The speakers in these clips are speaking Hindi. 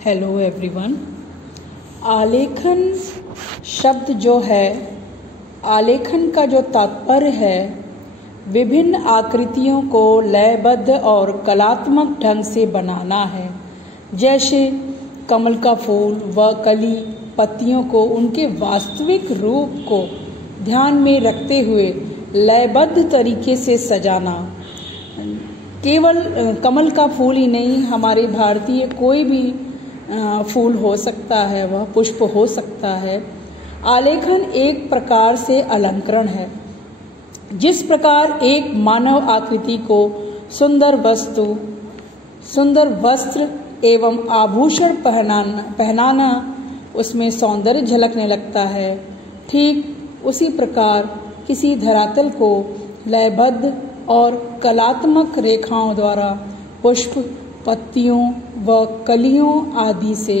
Hello everyone. आलेखन शब्द जो है, आलेखन का जो तात्पर्य है विभिन्न आकृतियों को लयबद्ध और कलात्मक ढंग से बनाना है। जैसे कमल का फूल व कली पत्तियों को उनके वास्तविक रूप को ध्यान में रखते हुए लयबद्ध तरीके से सजाना। केवल कमल का फूल ही नहीं, हमारे भारतीय कोई भी फूल हो सकता है, वह पुष्प हो सकता है। आलेखन एक प्रकार से अलंकरण है। जिस प्रकार एक मानव आकृति को सुंदर वस्त्र एवं आभूषण पहनाना उसमें सौंदर्य झलकने लगता है, ठीक उसी प्रकार किसी धरातल को लयबद्ध और कलात्मक रेखाओं द्वारा पुष्प, पत्तियों व कलियों आदि से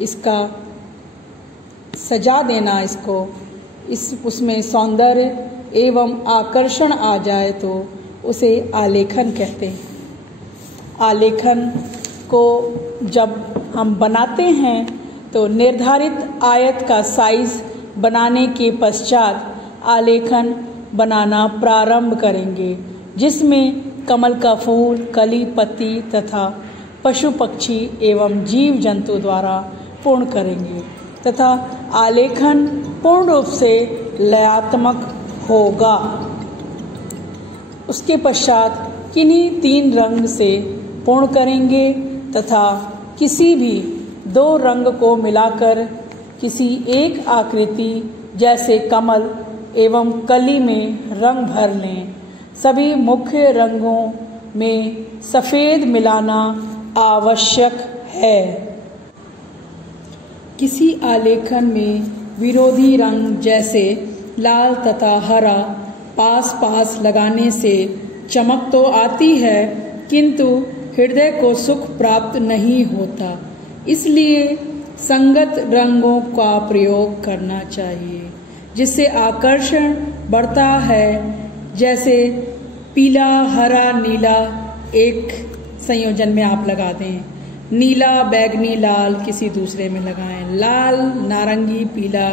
इसका सजा देना, उसमें सौंदर्य एवं आकर्षण आ जाए तो उसे आलेखन कहते हैं। आलेखन को जब हम बनाते हैं तो निर्धारित आयत का साइज बनाने के पश्चात आलेखन बनाना प्रारंभ करेंगे, जिसमें कमल का फूल, कली, पत्ती तथा पशु पक्षी एवं जीव जंतु द्वारा पूर्ण करेंगे तथा आलेखन पूर्ण रूप से लयात्मक होगा। उसके पश्चात किन्हीं 3 रंग से पूर्ण करेंगे तथा किसी भी 2 रंग को मिलाकर किसी एक आकृति जैसे कमल एवं कली में रंग भर लें। सभी मुख्य रंगों में सफ़ेद मिलाना आवश्यक है। किसी आलेखन में विरोधी रंग जैसे लाल तथा हरा पास पास लगाने से चमक तो आती है, किंतु हृदय को सुख प्राप्त नहीं होता। इसलिए संगत रंगों का प्रयोग करना चाहिए, जिससे आकर्षण बढ़ता है। जैसे पीला, हरा, नीला एक संयोजन में आप लगा दें, नीला, बैगनी, लाल किसी दूसरे में लगाएं, लाल, नारंगी, पीला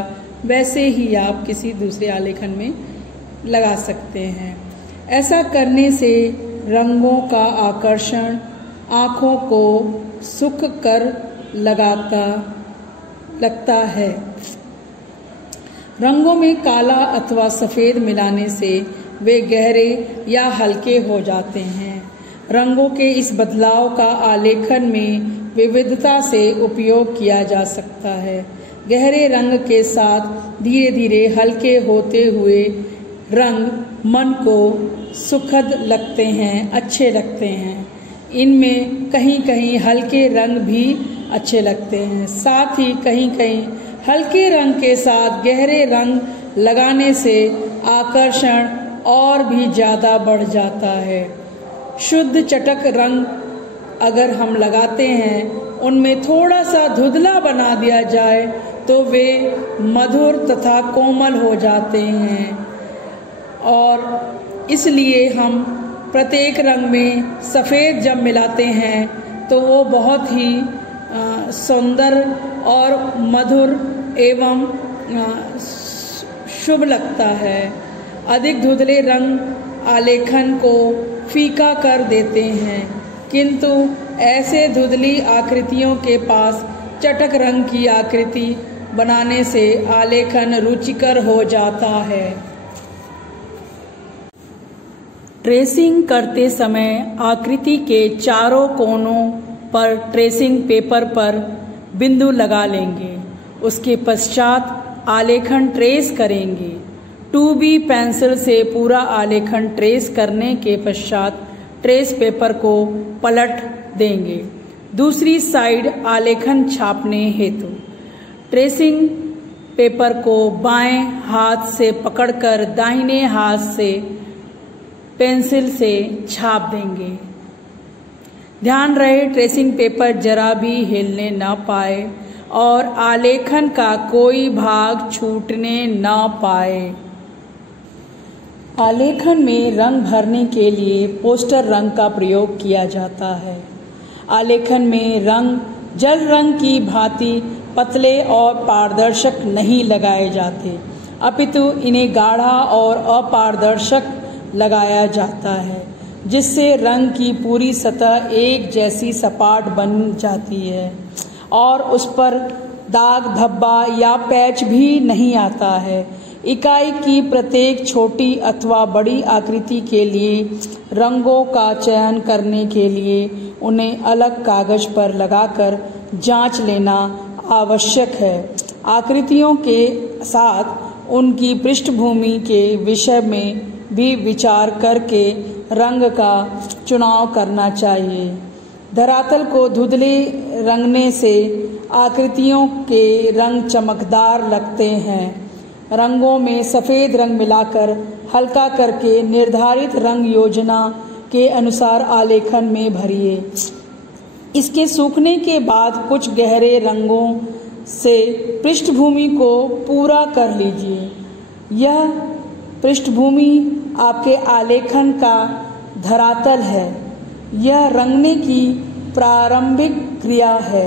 वैसे ही आप किसी दूसरे आलेखन में लगा सकते हैं। ऐसा करने से रंगों का आकर्षण आँखों को सुख कर लगता है। रंगों में काला अथवा सफ़ेद मिलाने से वे गहरे या हल्के हो जाते हैं। रंगों के इस बदलाव का आलेखन में विविधता से उपयोग किया जा सकता है। गहरे रंग के साथ धीरे धीरे हल्के होते हुए रंग मन को सुखद लगते हैं, अच्छे लगते हैं। इनमें कहीं कहीं हल्के रंग भी अच्छे लगते हैं। साथ ही कहीं कहीं हल्के रंग के साथ गहरे रंग लगाने से आकर्षण और भी ज़्यादा बढ़ जाता है। शुद्ध चटक रंग अगर हम लगाते हैं, उनमें थोड़ा सा धुंधला बना दिया जाए तो वे मधुर तथा कोमल हो जाते हैं। और इसलिए हम प्रत्येक रंग में सफ़ेद जब मिलाते हैं तो वो बहुत ही सुंदर और मधुर एवं शुभ लगता है। अधिक धुंधले रंग आलेखन को फीका कर देते हैं, किंतु ऐसे धुंधली आकृतियों के पास चटक रंग की आकृति बनाने से आलेखन रुचिकर हो जाता है। ट्रेसिंग करते समय आकृति के चारों कोनों पर ट्रेसिंग पेपर पर बिंदु लगा लेंगे। उसके पश्चात आलेखन ट्रेस करेंगे। 2B पेंसिल से पूरा आलेखन ट्रेस करने के पश्चात ट्रेस पेपर को पलट देंगे दूसरी साइड आलेखन छापने हेतु। ट्रेसिंग पेपर को बाएं हाथ से पकड़कर दाहिने हाथ से पेंसिल से छाप देंगे। ध्यान रहे ट्रेसिंग पेपर जरा भी हिलने न पाए और आलेखन का कोई भाग छूटने न पाए। आलेखन में रंग भरने के लिए पोस्टर रंग का प्रयोग किया जाता है। आलेखन में रंग जल रंग की भांति पतले और पारदर्शक नहीं लगाए जाते, अपितु इन्हें गाढ़ा और अपारदर्शक लगाया जाता है, जिससे रंग की पूरी सतह एक जैसी सपाट बन जाती है और उस पर दाग धब्बा या पैच भी नहीं आता है। इकाई की प्रत्येक छोटी अथवा बड़ी आकृति के लिए रंगों का चयन करने के लिए उन्हें अलग कागज पर लगाकर जांच लेना आवश्यक है। आकृतियों के साथ उनकी पृष्ठभूमि के विषय में भी विचार करके रंग का चुनाव करना चाहिए। धरातल को धुंधले रंगने से आकृतियों के रंग चमकदार लगते हैं। रंगों में सफ़ेद रंग मिलाकर हल्का करके निर्धारित रंग योजना के अनुसार आलेखन में भरिए। इसके सूखने के बाद कुछ गहरे रंगों से पृष्ठभूमि को पूरा कर लीजिए। यह पृष्ठभूमि आपके आलेखन का धरातल है। यह रंगने की प्रारंभिक क्रिया है।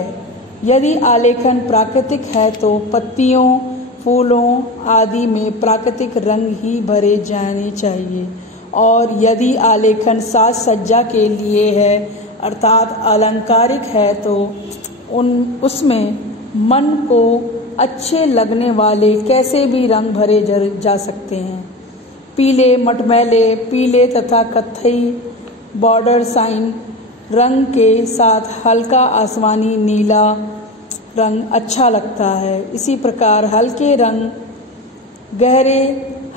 यदि आलेखन प्राकृतिक है तो पत्तियों, फूलों आदि में प्राकृतिक रंग ही भरे जाने चाहिए, और यदि आलेखन साज सज्जा के लिए है अर्थात अलंकारिक है तो उसमें मन को अच्छे लगने वाले कैसे भी रंग भरे जा सकते हैं। पीले, मटमैले, पीले तथा कत्थई बॉर्डर साइन रंग के साथ हल्का आसमानी नीला रंग अच्छा लगता है। इसी प्रकार हल्के रंग गहरे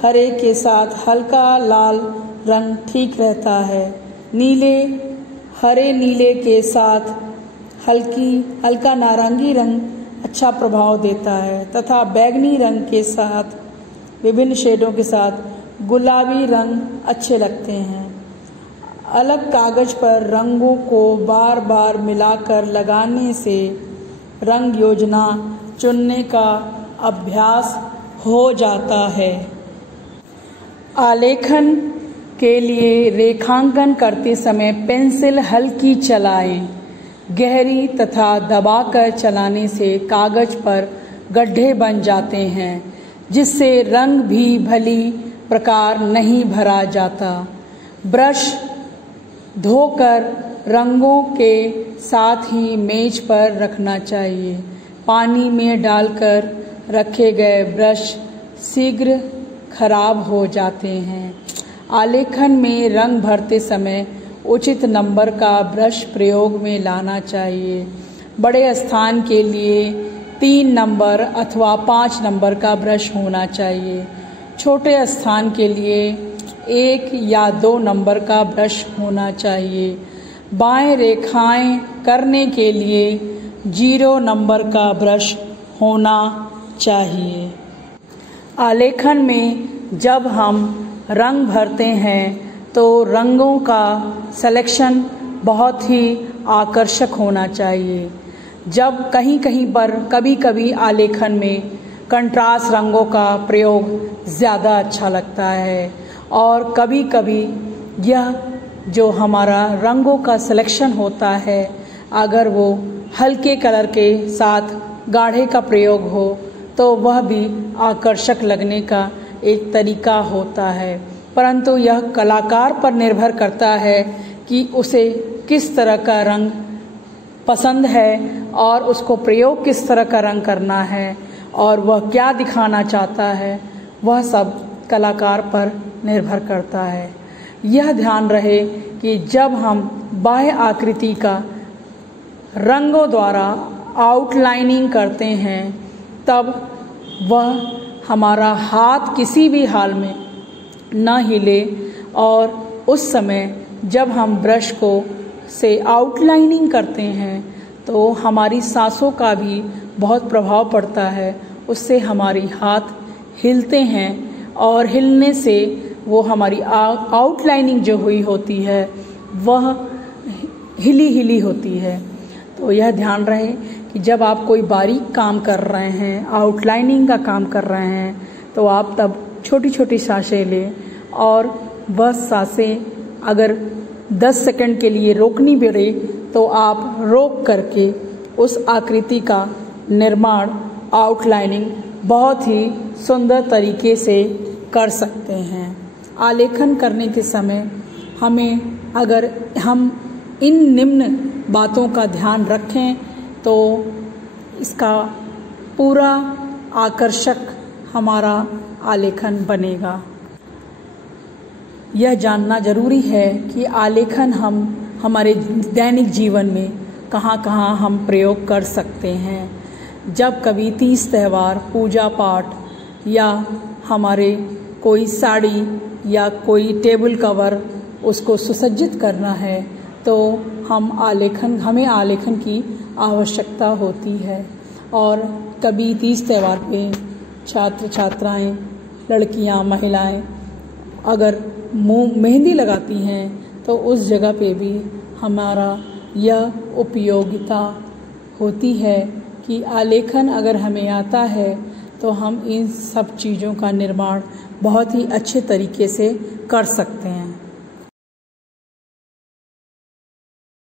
हरे के साथ हल्का लाल रंग ठीक रहता है। नीले हरे नीले के साथ हल्का नारंगी रंग अच्छा प्रभाव देता है तथा बैगनी रंग के साथ विभिन्न शेडों के साथ गुलाबी रंग अच्छे लगते हैं। अलग कागज पर रंगों को बार बार मिलाकर लगाने से रंग योजना चुनने का अभ्यास हो जाता है। आलेखन के लिए रेखांकन करते समय पेंसिल हल्की चलाएं। गहरी तथा दबाकर चलाने से कागज पर गड्ढे बन जाते हैं, जिससे रंग भी भली प्रकार नहीं भरा जाता। ब्रश धोकर रंगों के साथ ही मेज पर रखना चाहिए। पानी में डालकर रखे गए ब्रश शीघ्र खराब हो जाते हैं। आलेखन में रंग भरते समय उचित नंबर का ब्रश प्रयोग में लाना चाहिए। बड़े स्थान के लिए 3 नंबर अथवा 5 नंबर का ब्रश होना चाहिए। छोटे स्थान के लिए 1 या 2 नंबर का ब्रश होना चाहिए। बाएं रेखाएं करने के लिए 0 नंबर का ब्रश होना चाहिए। आलेखन में जब हम रंग भरते हैं तो रंगों का सिलेक्शन बहुत ही आकर्षक होना चाहिए। जब कहीं पर कभी आलेखन में कंट्रास्ट रंगों का प्रयोग ज़्यादा अच्छा लगता है, और कभी यह जो हमारा रंगों का सिलेक्शन होता है अगर वो हल्के कलर के साथ गाढ़े का प्रयोग हो तो वह भी आकर्षक लगने का एक तरीका होता है। परंतु यह कलाकार पर निर्भर करता है कि उसे किस तरह का रंग पसंद है और उसको प्रयोग किस तरह का रंग करना है और वह क्या दिखाना चाहता है, वह सब कलाकार पर निर्भर करता है। यह ध्यान रहे कि जब हम बाह्य आकृति का रंगों द्वारा आउटलाइनिंग करते हैं तब वह हमारा हाथ किसी भी हाल में न हिले, और उस समय जब हम ब्रश को से आउटलाइनिंग करते हैं तो हमारी सांसों का भी बहुत प्रभाव पड़ता है। उससे हमारी हाथ हिलते हैं और हिलने से वो हमारी आउटलाइनिंग जो हुई होती है वह हिली होती है। तो यह ध्यान रहे कि जब आप कोई बारीक काम कर रहे हैं, आउटलाइनिंग का काम कर रहे हैं, तो आप तब छोटी छोटी सांसें लें, और वह सांसें अगर 10 सेकंड के लिए रोकनी पड़े तो आप रोक करके उस आकृति का निर्माण, आउटलाइनिंग बहुत ही सुंदर तरीके से कर सकते हैं। आलेखन करने के समय हमें, अगर हम इन निम्न बातों का ध्यान रखें तो इसका पूरा आकर्षक हमारा आलेखन बनेगा। यह जानना जरूरी है कि आलेखन हम हमारे दैनिक जीवन में कहाँ कहाँ हम प्रयोग कर सकते हैं। जब कभी तीज त्यौहार, पूजा पाठ या हमारे कोई साड़ी या कोई टेबल कवर उसको सुसज्जित करना है तो हमें आलेखन की आवश्यकता होती है। और कभी तीज त्यौहार पे छात्र छात्राएं, लड़कियां, महिलाएं अगर मेहंदी लगाती हैं तो उस जगह पे भी हमारा यह उपयोगिता होती है कि आलेखन अगर हमें आता है तो हम इन सब चीज़ों का निर्माण बहुत ही अच्छे तरीके से कर सकते हैं।